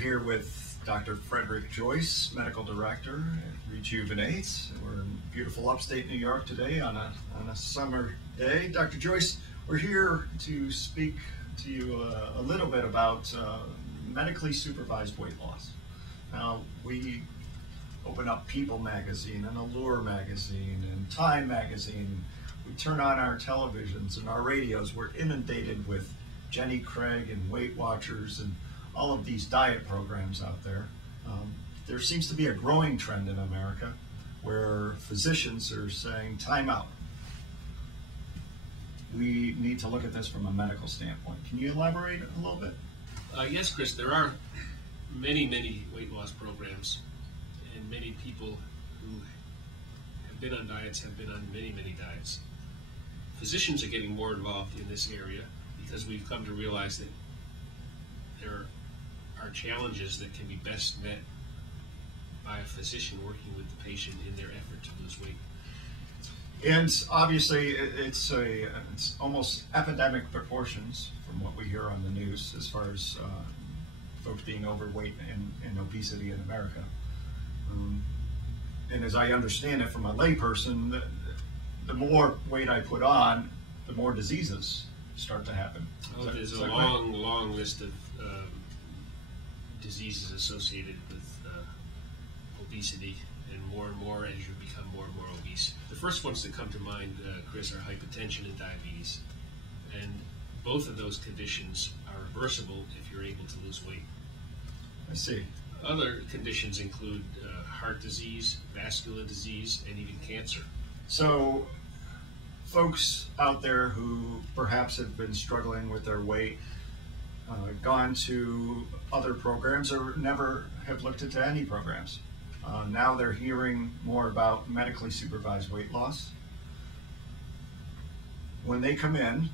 here with Dr. Frederic Joyce, Medical Director at Rejuvenate. We're in beautiful upstate New York today on a summer day. Dr. Joyce, we're here to speak to you a little bit about medically supervised weight loss. Now, we open up People magazine and Allure magazine and Time magazine. We turn on our televisions and our radios. We're inundated with Jenny Craig and Weight Watchers and all of these diet programs out there. There seems to be a growing trend in America where physicians are saying, time out. We need to look at this from a medical standpoint. Can you elaborate a little bit? Yes, Chris, there are many weight loss programs, and many people who have been on diets have been on many diets. Physicians are getting more involved in this area because we've come to realize that there are challenges that can be best met by a physician working with the patient in their effort to lose weight. And obviously, it's almost epidemic proportions from what we hear on the news as far as folks being overweight and obesity in America. And as I understand it from a layperson, the more weight I put on, the more diseases start to happen. There's a long list of diseases associated with obesity, and more as you become more and more obese. The first ones that come to mind, Chris, are hypertension and diabetes. And both of those conditions are reversible if you're able to lose weight. I see. Other conditions include heart disease, vascular disease, and even cancer. So folks out there who perhaps have been struggling with their weight, gone to other programs or never have looked into any programs. Now they're hearing more about medically supervised weight loss. When they come in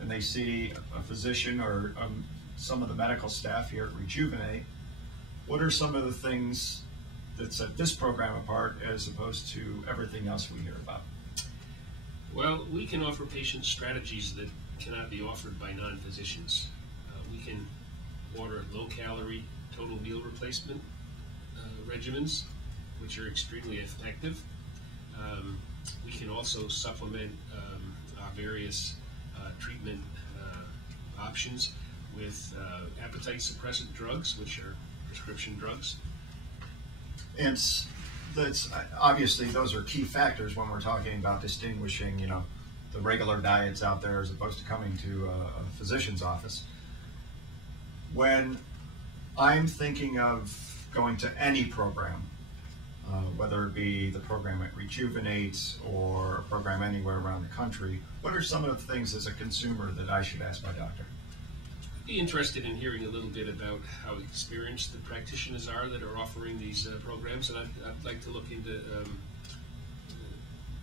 and they see a physician or some of the medical staff here at Rejuvenate, what are some of the things that set this program apart as opposed to everything else we hear about? Well, we can offer patients strategies that cannot be offered by non-physicians. We can order low-calorie total meal replacement regimens, which are extremely effective. We can also supplement our various treatment options with appetite suppressant drugs, which are prescription drugs. And that's obviously those are key factors when we're talking about distinguishing, the regular diets out there as opposed to coming to a physician's office. When I'm thinking of going to any program, whether it be the program at Rejuvenate or a program anywhere around the country, what are some of the things as a consumer that I should ask my doctor? I'd be interested in hearing a little bit about how experienced the practitioners are that are offering these programs, and I'd like to look into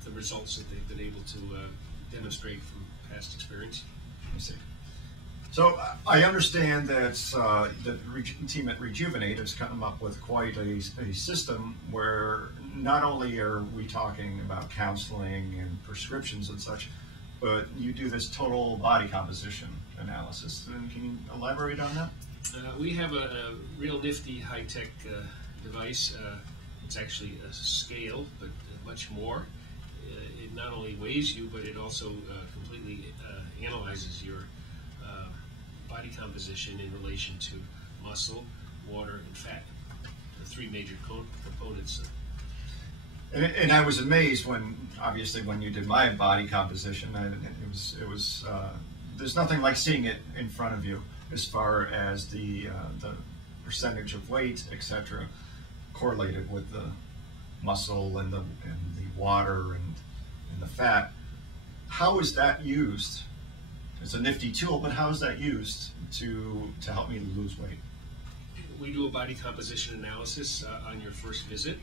the results that they've been able to demonstrate from past experience. I see. So I understand that the team at Rejuvenate has come up with quite a system where not only are we talking about counseling and prescriptions and such, but you do this total body composition analysis. And can you elaborate on that? We have a real nifty high-tech device. It's actually a scale, but much more. It not only weighs you, but it also completely analyzes your body composition in relation to muscle, water, and fat, the three major components. And I was amazed when you did my body composition. It was there's nothing like seeing it in front of you as far as the percentage of weight, etc., correlated with the muscle and the water and the fat. How is that used? It's a nifty tool, but how is that used to help me lose weight? We do a body composition analysis on your first visit,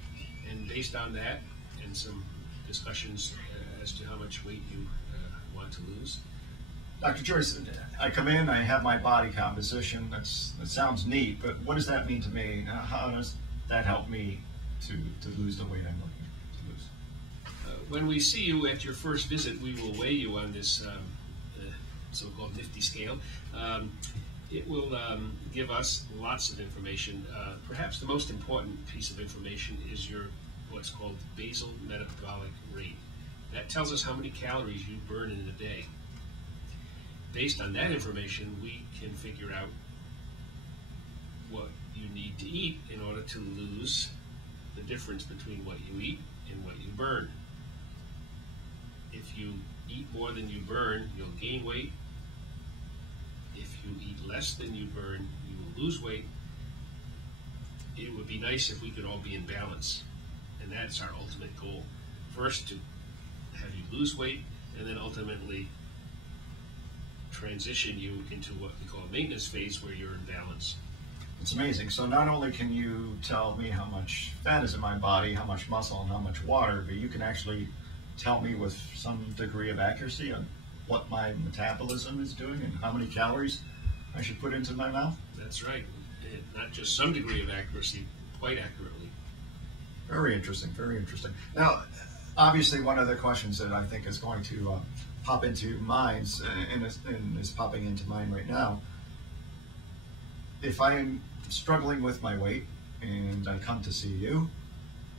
and based on that and some discussions as to how much weight you want to lose. Dr. Joyce, I come in, I have my body composition. That sounds neat, but what does that mean to me? How does that help me to lose the weight I'm looking to lose? When we see you at your first visit, we will weigh you on this so-called nifty scale. It will give us lots of information. Perhaps the most important piece of information is your what's called basal metabolic rate. That tells us how many calories you burn in a day. Based on that information, we can figure out what you need to eat in order to lose the difference between what you eat and what you burn. If you eat more than you burn, you'll gain weight. If you eat less than you burn, you will lose weight. It would be nice if we could all be in balance, and that's our ultimate goal. First, to have you lose weight, and then ultimately transition you into what we call a maintenance phase where you're in balance. It's amazing. So not only can you tell me how much fat is in my body, how much muscle, and how much water, but you can actually tell me with some degree of accuracy on what my metabolism is doing and how many calories I should put into my mouth? That's right. Not just some degree of accuracy, quite accurately. Very interesting, very interesting. Now, obviously one of the questions that I think is going to pop into minds, and is popping into mine right now, if I'm struggling with my weight and I come to see you,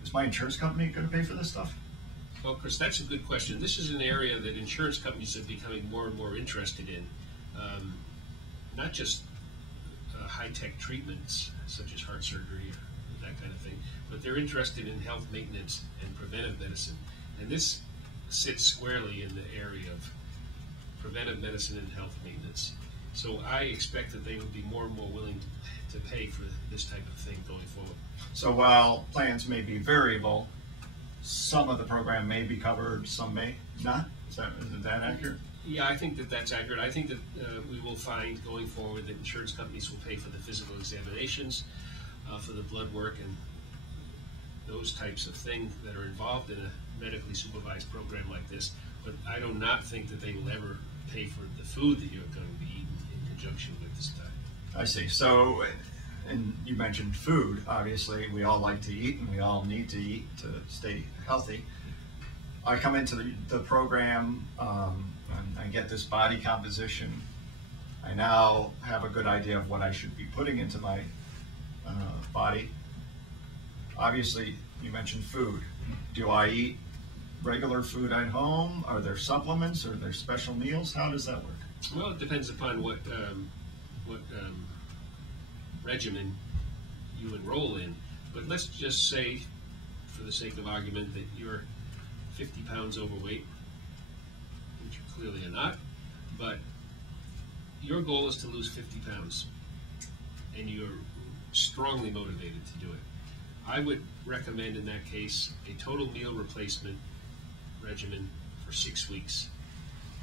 is my insurance company going to pay for this stuff? Well, Chris, that's a good question. This is an area that insurance companies are becoming more and more interested in. Not just high-tech treatments such as heart surgery or that kind of thing, but they're interested in health maintenance and preventive medicine. And this sits squarely in the area of preventive medicine and health maintenance. So I expect that they will be more and more willing to pay for this type of thing going forward. So while plans may be variable, some of the program may be covered, some may not? Is that accurate? Yeah, I think that that's accurate. I think that we will find going forward that insurance companies will pay for the physical examinations, for the blood work, and those types of things that are involved in a medically supervised program like this. But I do not think that they will ever pay for the food that you're going to be eating in conjunction with this diet. I see. So, and you mentioned food. Obviously, we all like to eat, and we all need to eat to stay healthy. I come into the program, and I get this body composition. I now have a good idea of what I should be putting into my body. Obviously, you mentioned food. Do I eat regular food at home? Are there supplements? Are there special meals? How does that work? Well, it depends upon what regimen you enroll in. But let's just say, for the sake of argument, that you're 50 pounds overweight, which you clearly are not, but your goal is to lose 50 pounds, and you're strongly motivated to do it. I would recommend in that case a total meal replacement regimen for 6 weeks.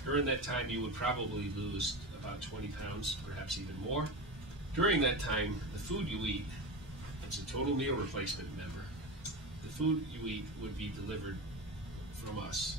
During that time, you would probably lose about 20 pounds, perhaps even more. During that time, the food you eat, it's a total meal replacement, remember, the food you eat would be delivered from us.